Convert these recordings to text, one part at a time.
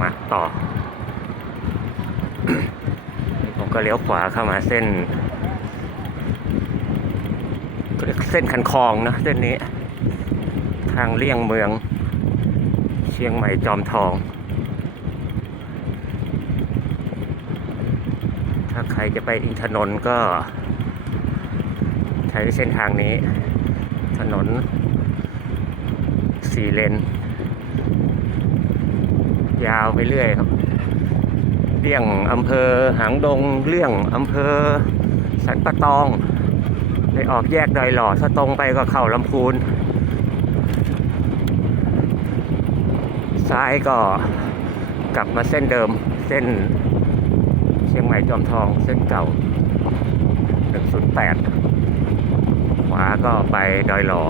มาต่อ ผมก็เลี้ยวขวาเข้ามาเส้นเรียกเส้นคันคลองนะเส้นนี้ ทางเลี่ยงเมือง เชียงใหม่จอมทอง ถ้าใครจะไปอินทนนท์ก็ ใช้เส้นทางนี้ ถนนสี่เลน ยาวไปเรื่อยครับเลี่ยงอำเภอหางดงเลี่ยงอำเภอสันปะตองไปออกแยกดอยหล่อถ้าตรงไปก็เข้าลำพูนซ้ายก็กลับมาเส้นเดิมเส้นเชียงใหม่จอมทองเส้นเก่า108ขวาก็ไปดอยหล่อ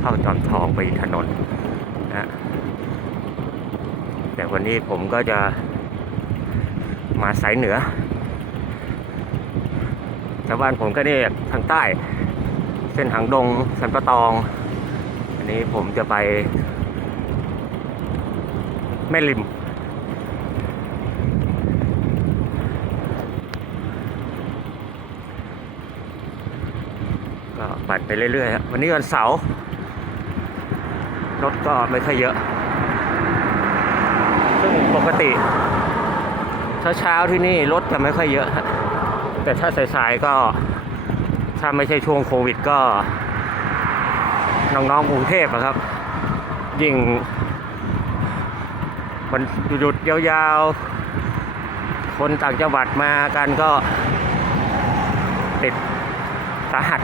เข้าจอมทองไปถนนนะ แต่วันนี้ผมก็จะมาสายเหนือ ชาวบ้านผมก็เนี่ยทางใต้ เส้นหางดง สันปะตอง อันนี้ผมจะไปแม่ริม ก็ปั่นไปเรื่อยๆครับวันนี้วันเสาร์รถก็ไม่ค่อยเยอะ ซึ่งปกติเช้าๆที่นี่รถจะไม่ค่อยเยอะแต่ถ้าสายๆก็ ถ้าไม่ใช่ช่วงโควิดก็น้องๆกรุงเทพอะครับ ยิ่งมันหยุดยาวๆ คนต่างจังหวัดมากันก็ติดสาหัส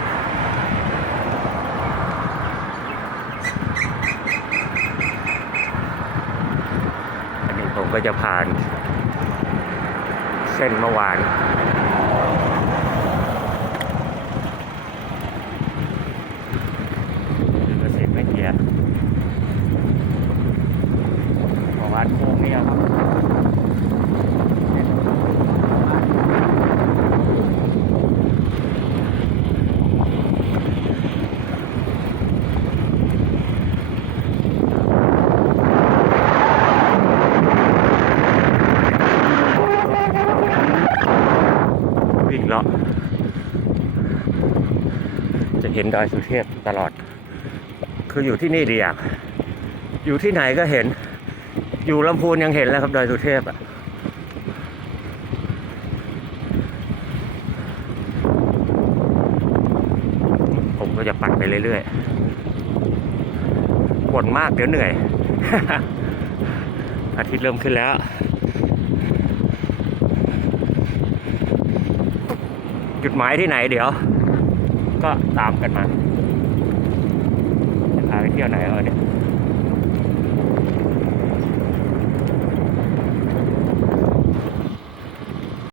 อันนี้ผม ก็จะผ่านเส้นเมื่อวาน เกษตรไม่เกียร์เมื่อวานโค้งเนี่ยครับ วิ่ง เลาะ จะเห็นดอยสุเทพตลอด คืออยู่ที่นี่ดีอะอยู่ที่ไหนก็เห็น อยู่ลำพูนยังเห็นแล้วครับดอยสุเทพอะผมก็จะปั่นไปเรื่อยๆบ่นมากเดี๋ยวเหนื่อย อาทิตย์เริ่มขึ้นแล้ว จุดหมายที่ไหนเดี๋ยว ก็ตามกันมาจะพาไปเที่ยวไหนเออเนี่ย